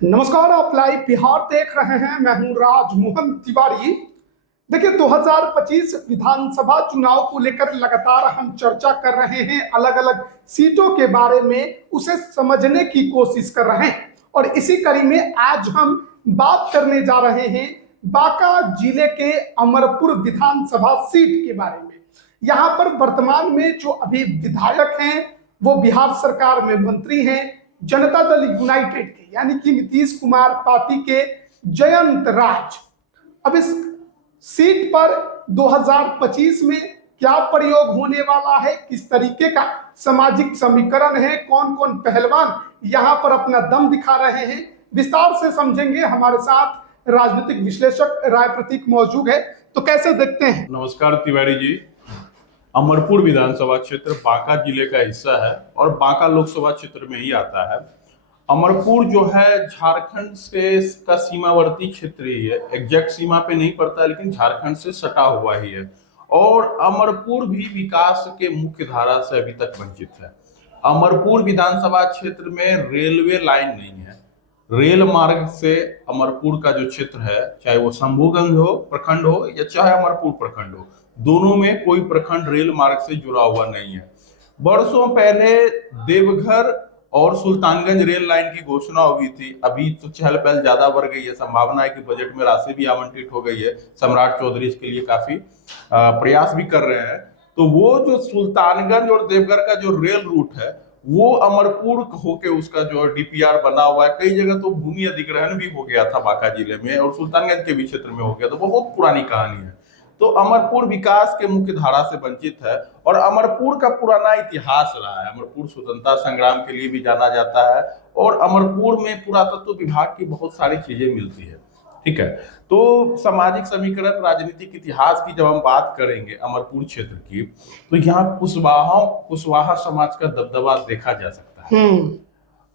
नमस्कार, आप लाइव बिहार देख रहे हैं। मैं हूं राजमोहन तिवारी। देखिए, 2025 विधानसभा चुनाव को लेकर लगातार हम चर्चा कर रहे हैं, अलग अलग सीटों के बारे में उसे समझने की कोशिश कर रहे हैं। और इसी कड़ी में आज हम बात करने जा रहे हैं बांका जिले के अमरपुर विधानसभा सीट के बारे में। यहाँ पर वर्तमान में जो अभी विधायक हैं वो बिहार सरकार में मंत्री हैं, जनता दल यूनाइटेड के यानी कि नीतीश कुमार पार्टी के जयंत राज। अब इस सीट पर 2025 में क्या प्रयोग होने वाला है, किस तरीके का सामाजिक समीकरण है, कौन कौन पहलवान यहां पर अपना दम दिखा रहे हैं, विस्तार से समझेंगे। हमारे साथ राजनीतिक विश्लेषक राय प्रतीक मौजूद है। तो कैसे देखते हैं? नमस्कार तिवारी जी। अमरपुर विधानसभा क्षेत्र बांका जिले का हिस्सा है और बांका लोकसभा क्षेत्र में ही आता है। अमरपुर जो है झारखंड से का सीमावर्ती क्षेत्र ही है, एग्जैक्ट सीमा पे नहीं पड़ता है लेकिन झारखंड से सटा हुआ ही है। और अमरपुर भी विकास के मुख्य धारा से अभी तक वंचित है। अमरपुर विधानसभा क्षेत्र में रेलवे लाइन नहीं है। रेल मार्ग से अमरपुर का जो क्षेत्र है, चाहे वो शंभूगंज हो प्रखंड हो या चाहे अमरपुर प्रखंड हो, दोनों में कोई प्रखंड रेल मार्ग से जुड़ा हुआ नहीं है। वर्षों पहले देवघर और सुल्तानगंज रेल लाइन की घोषणा हुई थी। अभी तो चहल पहल ज्यादा बढ़ गई है, संभावना है कि बजट में राशि भी आवंटित हो गई है। सम्राट चौधरी इसके लिए काफी प्रयास भी कर रहे हैं। तो वो जो सुल्तानगंज और देवघर का जो रेल रूट है वो अमरपुर होके उसका जो डीपीआर बना हुआ है। कई जगह तो भूमि अधिग्रहण भी हो गया था बांका जिले में और सुल्तानगंज के भी क्षेत्र में हो गया। तो बहुत पुरानी कहानी है। तो अमरपुर विकास के मुख्य धारा से वंचित है और अमरपुर का पुराना इतिहास रहा है। अमरपुर स्वतंत्रता संग्राम के लिए भी जाना जाता है और अमरपुर में पुरातत्व विभाग की बहुत सारी चीजें मिलती है। ठीक है, तो सामाजिक समीकरण, राजनीतिक इतिहास की जब हम बात करेंगे अमरपुर क्षेत्र की, तो यहाँ कुशवाहा समाज का दबदबा देखा जा सकता है।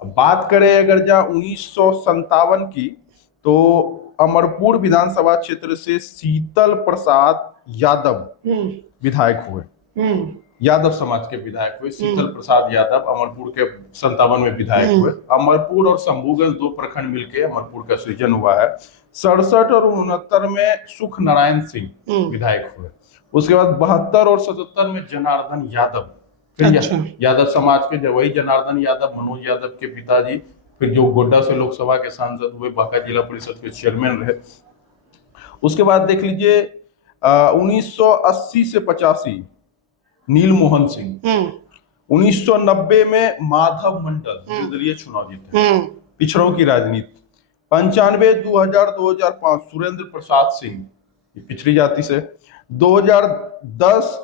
अब बात करें अगर जहाँ 1957 की, तो अमरपुर विधानसभा क्षेत्र से शीतल प्रसाद यादव विधायक हुए। यादव समाज के विधायक हुए शीतल प्रसाद यादव, अमरपुर के 57 में विधायक हुए। अमरपुर और शंभूगंज दो प्रखंड मिलकर अमरपुर का सृजन हुआ है। 67 और 69 में सुख नारायण सिंह विधायक हुए। उसके बाद 72 और 77 में जनार्दन यादव, फिर यादव समाज के वही जनार्दन यादव, मनोज यादव के पिताजी, फिर जो गोड्डा से लोकसभा के सांसद हुए, बांका जिला परिषद के चेयरमैन रहे। उसके बाद देख लीजिए 1980 से 85 नील मोहन सिंह, 1990 में माधव मंडल निर्दलीय चुनाव जीते, पिछड़ों की राजनीति। 95, 2000, 2005 सुरेंद्र प्रसाद सिंह, पिछड़ी जाति से। 2010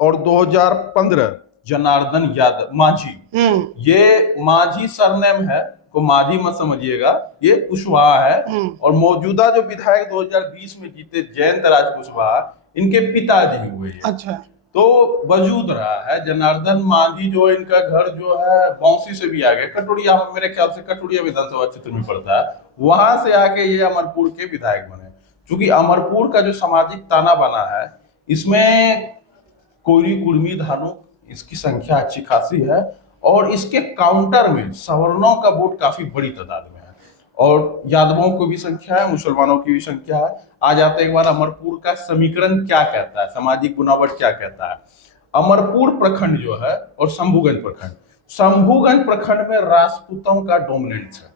और 2015 जनार्दन यादव मांझी। ये मांझी सरनेम है, को मांझी मत समझिएगा, ये कुशवाहा है। और मौजूदा जो विधायक 2020 में जीते जयंत राज कुशवाहा, इनके पिताजी हुए। अच्छा, तो वजूद रहा है। जनार्दन मांझी जो इनका घर जो है बौंसी से भी आगे, कटोरिया, मेरे ख्याल से कटोरिया विधानसभा क्षेत्र में पड़ता है, वहां से आके ये अमरपुर के विधायक बने। क्योंकि अमरपुर का जो सामाजिक ताना बना है, इसमें कोयरी, कुर्मी, धानुक, इसकी संख्या अच्छी खासी है और इसके काउंटर में सवर्णों का वोट काफी बड़ी तादाद में है और यादवों को भी संख्या है, मुसलमानों की भी संख्या है। आ जाते एक बार अमरपुर का समीकरण क्या कहता है, सामाजिक बुनावट क्या कहता है। अमरपुर प्रखंड जो है और शंभूगंज प्रखंड, शंभूगंज प्रखंड में राजपूतों का डोमिनेंस है।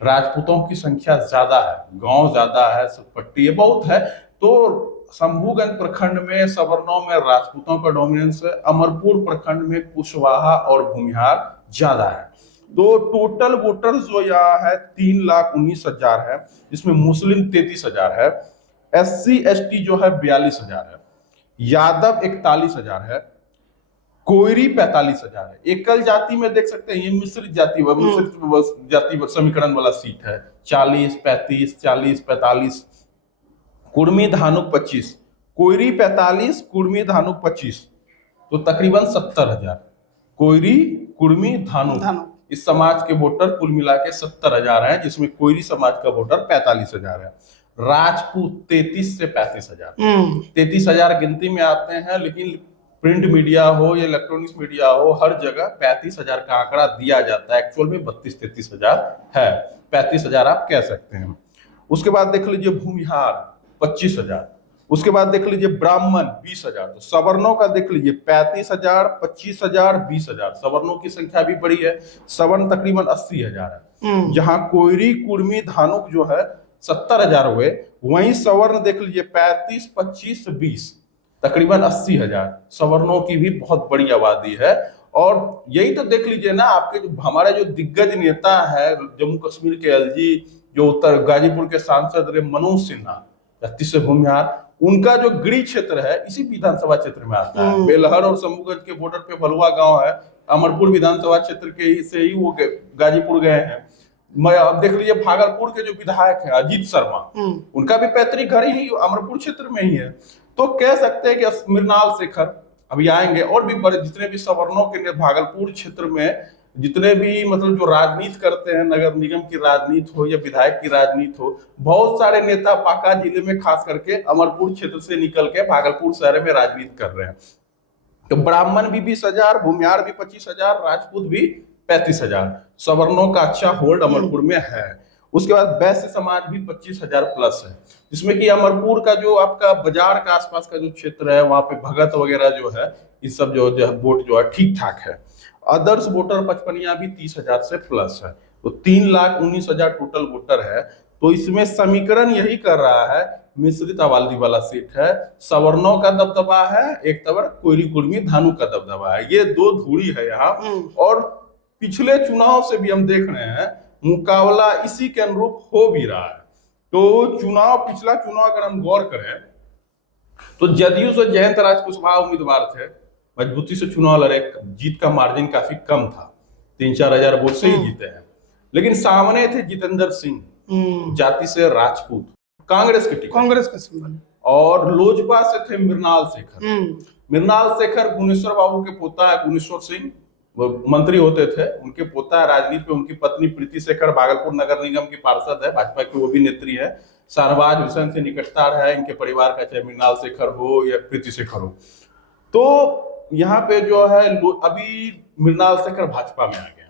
राजपूतों की संख्या ज्यादा है, गांव ज्यादा है, पट्टी बहुत है। तो शंभूगंज प्रखंड में सवर्णों में राजपूतों का डोमिनेंस है। अमरपुर प्रखंड में कुशवाहा और भूमिहार ज्यादा है। तो टोटल वोटर्स जो यहाँ है 3,19,000 है, जिसमें मुस्लिम 33,000 है, SC ST जो है 42,000 है, यादव 41,000 है, कोयरी 45,000 है। एकल जाति में देख सकते हैं, ये मिश्रित जाति समीकरण वाला सीट है। 40, 35, 40, 45, कुर्मी धानुक 25, कोयरी 45, कुर्मी धानुक 25, तो तकरीबन 70,000 कोयरी, कुर्मी, धानुक इस समाज के वोटर कुल मिला के 70,000 है, जिसमें कोयरी समाज का वोटर 45,000 है। राजपूत 33 से 35,000, 33,000 गिनती में आते हैं, लेकिन प्रिंट मीडिया हो या इलेक्ट्रॉनिक्स मीडिया हो, हर जगह 35,000 का आंकड़ा दिया जाता है। एक्चुअल में 32-33,000 है, 35,000 आप कह सकते हैं। उसके बाद देख लीजिए भूमिहार 25,000, उसके बाद देख लीजिए ब्राह्मण 20,000। तो सवर्णों का देख लीजिए 35,000, 25,000, 20,000। सवर्णों की संख्या भी बड़ी है, सवर्ण तकरीबन 80,000 है। जहां कोयरी, कुर्मी, धानुक जो है 70,000 हुए, वहीं सवर्ण देख लीजिए 35, 25, 20, तकरीबन 80,000। सवर्णों की भी बहुत बड़ी आबादी है। और यही तो देख लीजिए ना, आपके जो हमारे जो दिग्गज नेता है जम्मू कश्मीर के एलजी, जो उत्तर गाजीपुर के सांसद रहे मनोज सिन्हा 36 से भूमिहार, उनका जो गृह क्षेत्र है इसी विधानसभा क्षेत्र में आता है। बेलहर और शंभूगंज के बॉर्डर पे भलुआ गांव है, अमरपुर विधानसभा क्षेत्र के ही से ही वो गाजीपुर गए हैं। अब देख लीजिए भागलपुर के जो विधायक है अजीत शर्मा, उनका भी पैतृक घर ही अमरपुर क्षेत्र में ही है। तो कह सकते हैं कि मृणाल शेखर अभी आएंगे, और भी बड़े जितने भी सवर्णों के भागलपुर क्षेत्र में जितने भी मतलब जो राजनीति करते हैं, नगर निगम की राजनीति हो या विधायक की राजनीति हो, बहुत सारे नेता बांका जिले में खास करके अमरपुर क्षेत्र से निकल के भागलपुर शहर में राजनीति कर रहे हैं। तो ब्राह्मण भी 20,000, भूमिहार भी 25,000, राजपूत भी 35,000। सवर्णों का अच्छा होल्ड अमरपुर में है। उसके बाद वैश्य समाज भी 25,000 प्लस है, जिसमें कि अमरपुर का जो आपका बाजार का आसपास का जो क्षेत्र है, वहां पे भगत वगैरह जो है, इस सब जो वोट जो है ठीक ठाक है। अदर्स वोटर 55 भी 30,000 से प्लस है। तो 3,19,000 टोटल वोटर है। तो इसमें समीकरण यही कर रहा है, मिश्रित आबादी वाला सीट है, सवर्णों का दबदबा है, एक तरफ कोयरी, कुर्मी, धानु का दबदबा है। ये दो धुरी है यहाँ। और पिछले चुनाव से भी हम देख रहे हैं मुकाबला इसी के अनुरूप हो भी रहा है। तो पिछला चुनाव अगर हम गौर करें तो जदयू से जयंत राज कुशवाहा उम्मीदवार थे, मजबूती से चुनाव लड़े, जीत का मार्जिन काफी कम था, 3-4 हजार वोट से ही जीते हैं। लेकिन सामने थे जितेंद्र सिंह, जाति से राजपूत, कांग्रेस के सिंबल, और लोजपा से थे मृणाल शेखर। मृणाल शेखर गुणेश्वर बाबू के पोता है, गुणेश्वर सिंह वो मंत्री होते थे, उनके पोता है राजनीति में। उनकी पत्नी प्रीति शेखर भागलपुर नगर निगम की पार्षद है, भाजपा की वो भी नेत्री है। शाहनवाज हुसैन से निकटता है इनके परिवार का, चाहे मृणाल शेखर हो या प्रीति शेखर हो। तो यहाँ पे जो है अभी मृणाल शेखर भाजपा में आ गया।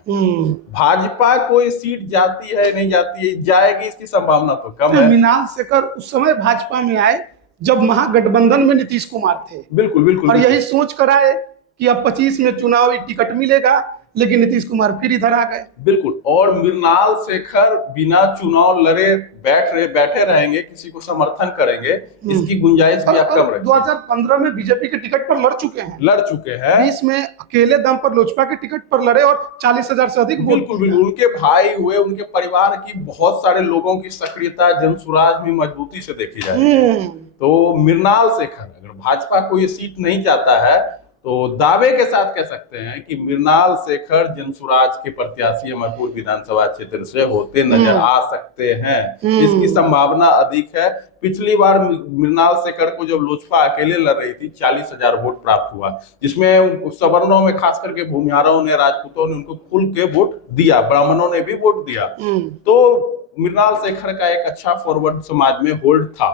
भाजपा कोई सीट जाती है नहीं जाती है, जाएगी इसकी संभावना तो कम है। मृणाल शेखर उस समय भाजपा में आए जब महागठबंधन में नीतीश कुमार थे। बिल्कुल बिल्कुल। और यही सोच कर आए कि अब 25 में चुनावी टिकट मिलेगा, लेकिन नीतीश कुमार फिर इधर आ गए। बिल्कुल। और मृणाल शेखर बिना चुनाव लड़े बैठे रहेंगे, किसी को समर्थन करेंगे, इसकी गुंजाइश भी आप कम रखें। 2015 में बीजेपी के टिकट पर लड़ चुके हैं। 20 में अकेले दम पर लोजपा के टिकट पर लड़े और 40,000 से अधिक। बिल्कुल बिल्कुल। उनके भाई हुए, उनके परिवार की बहुत सारे लोगों की सक्रियता जनसुराज में मजबूती से देखी जाए। तो मृणाल शेखर अगर भाजपा को ये सीट नहीं जाता है तो दावे के साथ कह सकते हैं कि मृणाल शेखर जनसुराज के प्रत्याशी अमरपुर विधानसभा क्षेत्र से होते नजर आ सकते हैं। इसकी संभावना अधिक है। पिछली बार मृणाल शेखर को जब लोजपा अकेले लड़ रही थी 40,000 वोट प्राप्त हुआ, जिसमें सवर्णों में खास करके भूमिहारों ने, राजपूतों ने उनको खुल के वोट दिया, ब्राह्मणों ने भी वोट दिया। तो मृणाल शेखर का एक अच्छा फॉरवर्ड समाज में होल्ड था।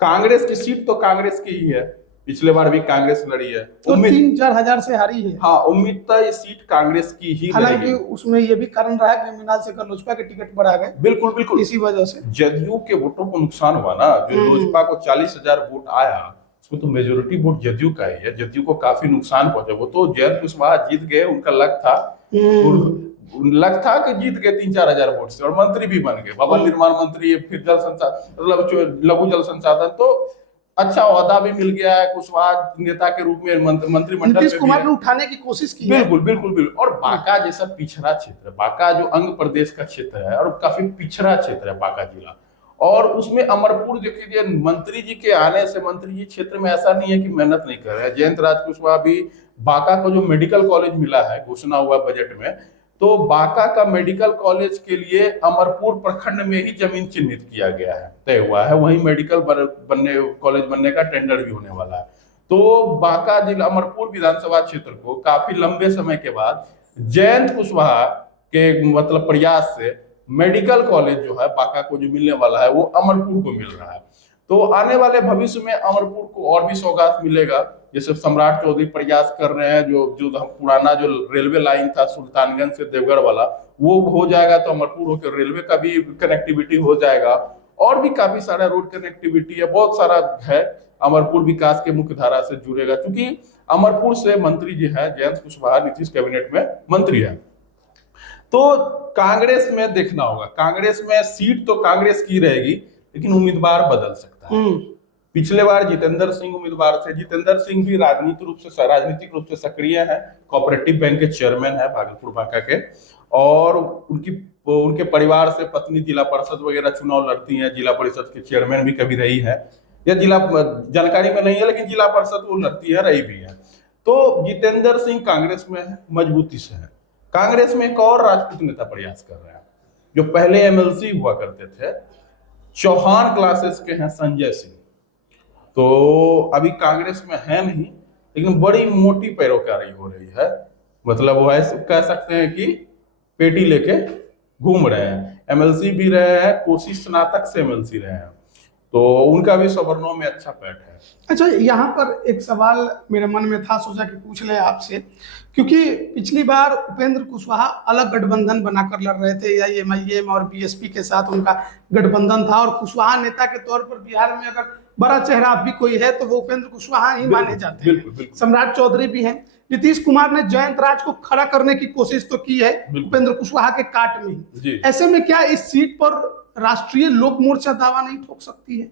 कांग्रेस की सीट तो कांग्रेस की ही है, पिछले बार भी कांग्रेस लड़ी है, तो 3-4 हजार से हारी है। हाँ, उम्मीद था ये सीट कांग्रेस की ही। हालांकि उसमें ये भी कारण रहा कि मृणाल शेखर लोजपा के टिकट पर आ गए। बिल्कुल बिल्कुल। इसी वजह से जदयू के वोटों को नुकसान हुआ ना, जो लोजपा को 40,000 वोट आया, उसमें तो मेजोरिटी वोट जदयू का ही है। जदयू को काफी नुकसान पहुंचा। वो तो जयंत कुशवाहा जीत गए, उनका लग था कि जीत गए 3-4 हजार वोट से, और मंत्री भी बन गए, भवन निर्माण मंत्री, फिर जल संसाधन, मतलब लघु जल संसाधन, तो अच्छा ओहदा भी मिल गया है। कुशवाहा नेता के रूप में मंत्रिमंडल नीतीश कुमार ने उठाने की कोशिश की। बिल्कुल बिल्कुल बिल्कुल। और बांका जैसा पिछड़ा क्षेत्र, बांका जो अंग प्रदेश का क्षेत्र है और काफी पिछड़ा क्षेत्र है बांका जिला, और उसमें अमरपुर देखिए, मंत्री जी के आने से, मंत्री जी क्षेत्र में ऐसा नहीं है कि मेहनत नहीं कर रहे हैं। जयंत राज कुशवाहा भी, बांका को जो मेडिकल कॉलेज मिला है, घोषणा हुआ बजट में, तो बांका का मेडिकल कॉलेज के लिए अमरपुर प्रखंड में ही जमीन चिन्हित किया गया है, तय हुआ है, वहीं मेडिकल कॉलेज बनने का टेंडर भी होने वाला है। तो बांका जिला, अमरपुर विधानसभा क्षेत्र को काफी लंबे समय के बाद जयंत कुशवाहा के मतलब प्रयास से मेडिकल कॉलेज जो है बांका को जो मिलने वाला है, वो अमरपुर को मिल रहा है। तो आने वाले भविष्य में अमरपुर को और भी सौगात मिलेगा। जैसे सम्राट चौधरी प्रयास कर रहे हैं, जो जो हम पुराना जो रेलवे लाइन था सुल्तानगंज से देवगढ़ वाला, वो हो जाएगा तो अमरपुर होकर रेलवे का भी कनेक्टिविटी हो जाएगा। और भी काफी सारा रोड कनेक्टिविटी है, बहुत सारा है। अमरपुर विकास के मुख्य धारा से जुड़ेगा, क्योंकि अमरपुर से मंत्री जी है जयंत कुशवाहा, नीतीश कैबिनेट में मंत्री है। तो कांग्रेस में देखना होगा, कांग्रेस में सीट तो कांग्रेस की रहेगी, लेकिन उम्मीदवार बदल सकता है। पिछले बार जितेंद्र सिंह उम्मीदवार थे। जितेंद्र सिंह भी राजनीतिक रूप से सक्रिय है, कोऑपरेटिव बैंक के चेयरमैन है भागलपुर बांका के, और उनके परिवार से पत्नी जिला परिषद वगैरह चुनाव लड़ती हैं, जिला परिषद के चेयरमैन भी कभी रही है, या जिला जानकारी में नहीं है, लेकिन जिला परिषद वो लड़ती है, रही भी है। तो जितेंद्र सिंह कांग्रेस में है, मजबूती से है। कांग्रेस में एक और राजपूत नेता प्रयास कर रहे हैं, जो पहले एमएलसी हुआ करते थे, चौहान क्लासेस के हैं संजय सिंह। तो अभी कांग्रेस में है नहीं, लेकिन बड़ी मोटी पैरोकारी हो रही है। मतलब वो ऐसे कह सकते हैं कि पेटी लेके घूम रहे हैं, एमएलसी भी रहे हैं, कोसी स्नातक से एमएलसी रहे हैं, तो उनका भी सवर्णों में अच्छा पैठ है। अच्छा, यहाँ पर एक सवाल मेरे मन में था, सोचा कि पूछ ले आपसे, क्योंकि पिछली बार उपेंद्र कुशवाहा अलग गठबंधन बनाकर लड़ रहे थे, या एमआईएम और बीएसपी के साथ उनका गठबंधन था, और कुशवाहा नेता के तौर पर बिहार में अगर बड़ा चेहरा भी कोई है तो वो उपेंद्र कुशवाहा ही माने जाते हैं। सम्राट चौधरी भी हैं। नीतीश कुमार ने जयंत राज को खड़ा करने की कोशिश तो की है उपेंद्र कुशवाहा के काट में। ऐसे में क्या इस सीट पर राष्ट्रीय लोक मोर्चा दावा नहीं ठोक सकती है?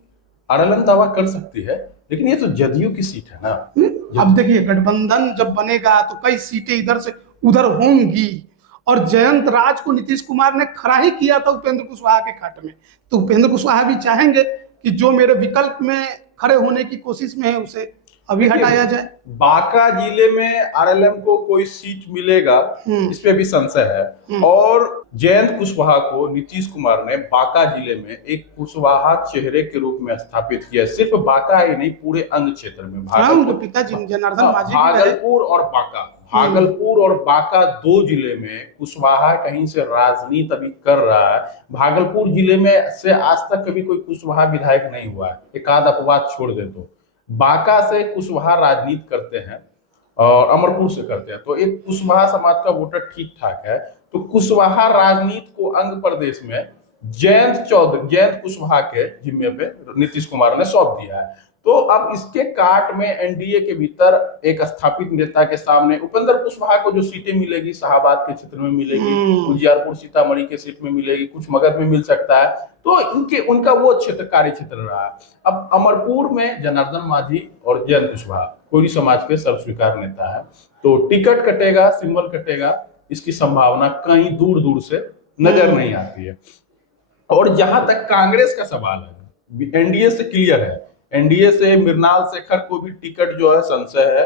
आरएलएम दावा कर सकती है, लेकिन ये तो जदयू की सीट है ना। अब देखिए, गठबंधन जब बनेगा तो कई सीटें इधर से उधर होंगी, और जयंत राज को नीतीश कुमार ने खड़ा ही किया था उपेंद्र कुशवाहा के काट में, तो उपेंद्र कुशवाहा भी चाहेंगे कि जो मेरे विकल्प में खड़े होने की कोशिश में है उसे अभी हटाया जाए। बांका जिले में आरएलएम को कोई सीट मिलेगा, इस पे भी संशय है। और जयंत कुशवाहा को नीतीश कुमार ने बांका जिले में एक कुशवाहा चेहरे के रूप में स्थापित किया, सिर्फ बांका ही नहीं, पूरे अंग क्षेत्र में। भागलपुर और बांका दो जिले में कुशवाहा कहीं से राजनीति अभी कर रहा है। भागलपुर जिले में से आज तक कभी कोई कुशवाहा विधायक नहीं हुआ है, एक आध अपवाद छोड़ दे तो। बांका से कुशवाहा राजनीति करते हैं और अमरपुर से करते हैं, तो एक कुशवाहा समाज का वोटर ठीक ठाक है। तो कुशवाहा राजनीति को अंग प्रदेश में जयंत कुशवाहा के जिम्मे पे नीतीश कुमार ने सौंप दिया है। तो अब इसके काट में एनडीए के भीतर एक स्थापित नेता के सामने उपेंद्र कुशवाहा को जो सीटें मिलेगी, शाहाबाद के क्षेत्र में मिलेगी, उजियारपुर सीतामढ़ी के सीट में मिलेगी, कुछ मगध में मिल सकता है, तो उनका वो क्षेत्र कार्य क्षेत्र रहा है। अब अमरपुर में जनार्दन मांझी और जयंत कुशवाहा कोई समाज के सर्वस्वीकार नेता है, तो टिकट कटेगा, सिंबल कटेगा, इसकी संभावना कहीं दूर दूर से नजर नहीं आती है। और जहां तक कांग्रेस का सवाल है, एनडीए से क्लियर है, एनडीए से मृणाल शेखर को भी टिकट जो है संशय है,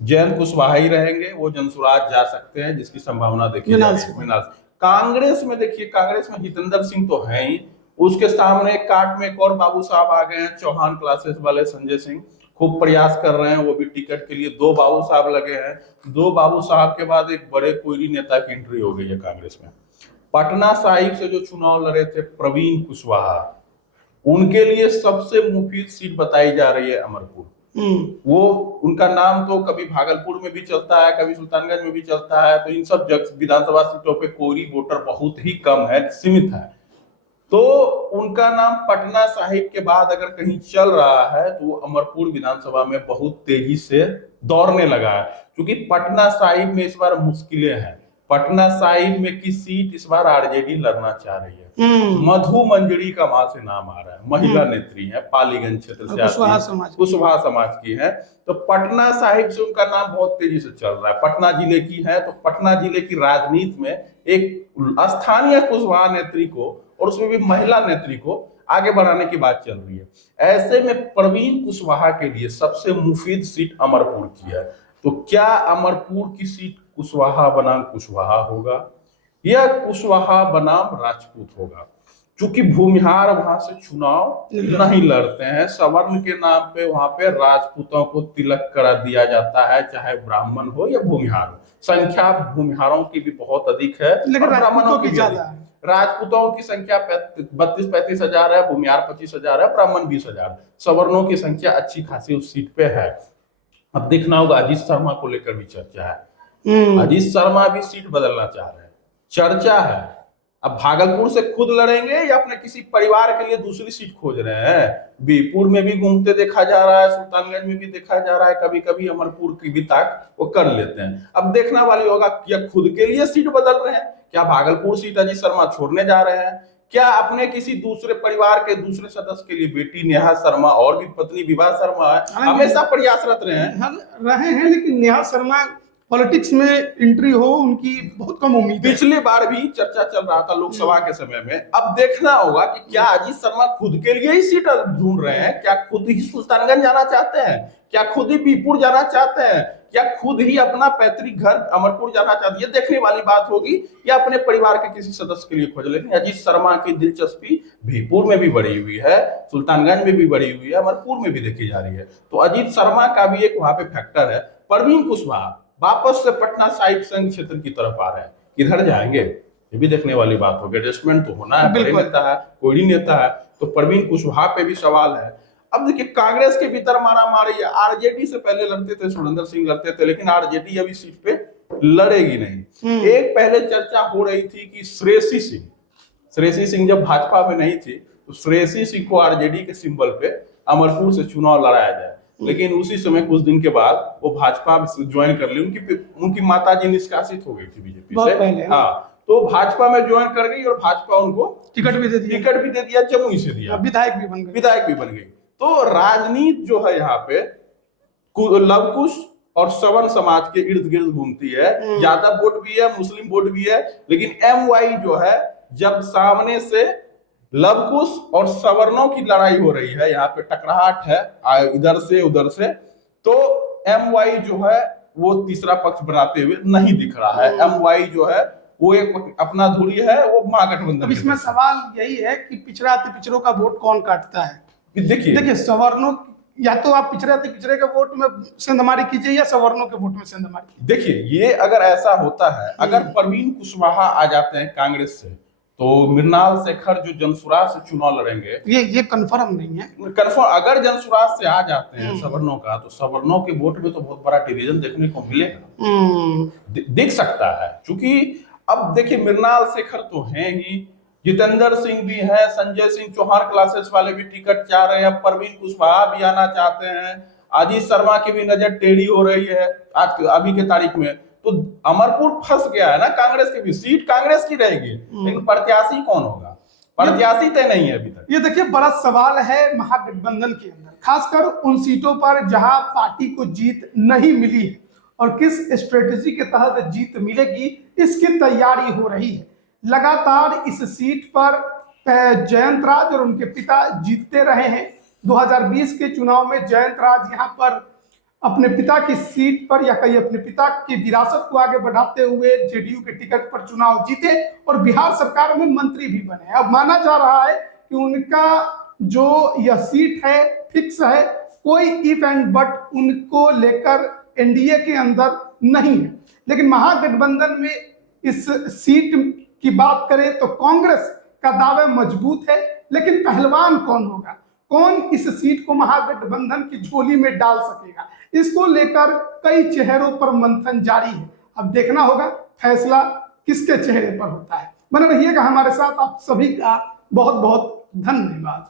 जयंत कुशवाहा ही रहेंगे, वो जनसुराज जा सकते हैं, जिसकी संभावना देखिए मृणाल। कांग्रेस में देखिए, कांग्रेस में जितेंद्र सिंह तो है ही, उसके सामने काट में एक और बाबू साहब आ गए हैं, चौहान क्लासेस वाले संजय सिंह खूब प्रयास कर रहे हैं, वो भी टिकट के लिए। दो बाबू साहब लगे हैं, दो बाबू साहब के बाद एक बड़े कोयरी नेता की एंट्री हो गई है कांग्रेस में। पटना साहिब से जो चुनाव लड़े थे प्रवीण कुशवाहा, उनके लिए सबसे मुफीद सीट बताई जा रही है अमरपुर। वो उनका नाम तो कभी भागलपुर में भी चलता है, कभी सुल्तानगंज में भी चलता है, तो इन सब विधानसभा सीटों पे कोयरी वोटर बहुत ही कम है, सीमित है। तो उनका नाम पटना साहिब के बाद अगर कहीं चल रहा है तो वो अमरपुर विधानसभा में बहुत तेजी से दौड़ने लगा है, क्योंकि पटना साहिब में इस बार मुश्किलें हैं। पटना साहिब में की सीट इस बार आरजेडी लड़ना चाह रही है। मधु मंजरी का वहां से नाम आ रहा है, महिला नेत्री है, पालीगंज क्षेत्र से कुशवाहा समाज की है। तो पटना साहिब से उनका नाम बहुत तेजी से चल रहा है। पटना जिले की है, तो पटना जिले की राजनीति में एक स्थानीय कुशवाहा नेत्री को, और उसमें भी महिला नेत्री को आगे बढ़ाने की बात चल रही है। ऐसे में प्रवीण कुशवाहा के लिए सबसे मुफीद सीट अमरपुर की है। तो क्या अमरपुर की सीट कुशवाहा बनाम कुशवाहा होगा या कुशवाहा बनाम राजपूत होगा? क्योंकि भूमिहार वहां से चुनाव नहीं लड़ते हैं, सवर्ण के नाम पे वहां पे राजपूतों को तिलक करा दिया जाता है, चाहे ब्राह्मण हो या भूमिहार हो। संख्या भूमिहारों की भी बहुत अधिक है, लेकिन ब्राह्मणों की ज्यादा है। राजपूतों की संख्या 32-35 हजार है, भूमिहार 25 हजार है, ब्राह्मण 20 हजार। सवर्णों की संख्या अच्छी खासी उस सीट पे है। अब देखना होगा, अजीत शर्मा को लेकर भी चर्चा है। हम्म। अजीत शर्मा भी सीट बदलना चाह रहे हैं, चर्चा है। अब भागलपुर से खुद लड़ेंगे या अपने किसी परिवार के लिए दूसरी सीट खोज रहे हैं? बीरपुर में भी घूमते देखा जा रहा है, सुल्तानगंज में भी देखा जा रहा है, कभी कभी अमरपुर की भी ताक वो कर लेते हैं। अब देखना वाली होगा, क्या खुद के लिए सीट बदल रहे हैं, क्या भागलपुर सीट अजीत शर्मा छोड़ने जा रहे हैं, क्या अपने किसी दूसरे परिवार के दूसरे सदस्य के लिए, बेटी नेहा शर्मा और भी पत्नी विभा शर्मा है, हमेशा प्रयासरत रहे हैं। लेकिन नेहा शर्मा पॉलिटिक्स में एंट्री हो उनकी बहुत कम उम्मीद है। पिछली बार भी चर्चा चल रहा था लोकसभा के समय में। अब देखना होगा कि क्या अजीत शर्मा खुद के लिए ही सीट ढूंढ रहे हैं, क्या खुद ही सुल्तानगंज जाना चाहते हैं, क्या खुद ही बीरपुर जाना चाहते हैं, क्या खुद ही अपना पैतृक घर अमरपुर जाना चाहते हैं? ये देखने वाली बात होगी, या अपने परिवार के किसी सदस्य के लिए खोज। लेकिन अजीत शर्मा की दिलचस्पी बीरपुर में भी बढ़ी हुई है, सुल्तानगंज में भी बढ़ी हुई है, अमरपुर में भी देखी जा रही है। तो अजीत शर्मा का भी एक वहां पे फैक्टर है। परवीन कुशवाहा वापस से पटना साहिब संघ क्षेत्र की तरफ आ रहे हैं, किधर जाएंगे ये भी देखने वाली बात होगी। एडजस्टमेंट तो होना है, बड़े नेता है, कोई नेता है, तो परवीन कुशवाहा पे भी सवाल है। अब देखिए, कांग्रेस के भीतर मारा मारी है। आरजेडी से पहले लड़ते थे, सुरेंद्र सिंह लड़ते थे, लेकिन आरजेडी अभी सीट पे लड़ेगी नहीं। एक पहले चर्चा हो रही थी कि श्रेयसी सिंह जब भाजपा में नहीं थी तो श्रेयसी सिंह को आरजेडी के सिंबल पे अमरपुर से चुनाव लड़ाया जाए, लेकिन उसी समय कुछ दिन के बाद वो भाजपा ज्वाइन कर ली। उनकी माताजी निष्कासित हो गई थी बीजेपी से। हाँ, तो भाजपा में ज्वाइन कर गई और भाजपा उनको टिकट भी दे दिया, जमुई से दिया, विधायक भी बन गई। तो राजनीति जो है यहाँ पे लवकुश और सवर्ण समाज के इर्द गिर्द घूमती है। यादव वोट भी है, मुस्लिम वोट भी है, लेकिन MY जो है, जब सामने से लवकुश और सवर्णों की लड़ाई हो रही है, यहाँ पे टकराहट है इधर से उधर से, तो MY जो है वो तीसरा पक्ष बनाते हुए नहीं दिख रहा है। MY जो है वो एक अपना धुरी है, वो महागठबंधन। इसमें सवाल यही है कि पिछड़ा अति पिछड़ों का वोट कौन काटता है? देखिए सवर्णों, या तो आप पिछड़े अति पिछड़े के वोट में सेंधमारी कीजिए या सवर्णों के वोट में सेंधमारी कीजिए। देखिए, ये अगर ऐसा होता है, अगर परवीन कुशवाहा आ जाते हैं कांग्रेस से, तो मृणाल शेखर जो जनसुराज से चुनाव लड़ेंगे, ये कंफर्म नहीं है। कंफर्म अगर जनसुराज से आ जाते हैं सवर्णों का, तो सवर्णों के वोट में तो बहुत बड़ा डिवीजन देखने को मिलेगा, दिख सकता है। क्योंकि अब देखिए, मृणाल शेखर तो हैं ही, जितेंद्र सिंह भी है, संजय सिंह चौहान क्लासेस वाले भी टिकट चाह रहे हैं, परवीन कुशवाहा भी आना चाहते हैं, अजीत शर्मा की भी नजर टेढ़ी हो रही है आज अभी के तारीख में। तो अमरपुर फंस गया है ना, कांग्रेस की भी सीट कांग्रेस की रहेगी, लेकिन प्रत्याशी कौन होगा? प्रत्याशी तय नहीं है अभी तक। ये देखिए, बड़ा सवाल है महागठबंधन के अंदर, खासकर उन सीटों पर जहां पार्टी को जीत नहीं मिली है और किस स्ट्रेटेजी के तहत जीत मिलेगी, इसकी तैयारी हो रही है। लगातार इस सीट पर जयंत राज और उनके पिता जीतते रहे हैं। 2020 के चुनाव में जयंत राज यहाँ पर अपने पिता की सीट पर, या कहीं अपने पिता की विरासत को आगे बढ़ाते हुए जेडीयू के टिकट पर चुनाव जीते और बिहार सरकार में मंत्री भी बने। अब माना जा रहा है कि उनका जो यह सीट है फिक्स है, कोई इफ एंड बट उनको लेकर एनडीए के अंदर नहीं है। लेकिन महागठबंधन में इस सीट की बात करें तो कांग्रेस का दावा मजबूत है, लेकिन पहलवान कौन होगा, कौन इस सीट को महागठबंधन की झोली में डाल सकेगा, इसको लेकर कई चेहरों पर मंथन जारी है। अब देखना होगा फैसला किसके चेहरे पर होता है। बने रहिएगा हमारे साथ। आप सभी का बहुत बहुत धन्यवाद।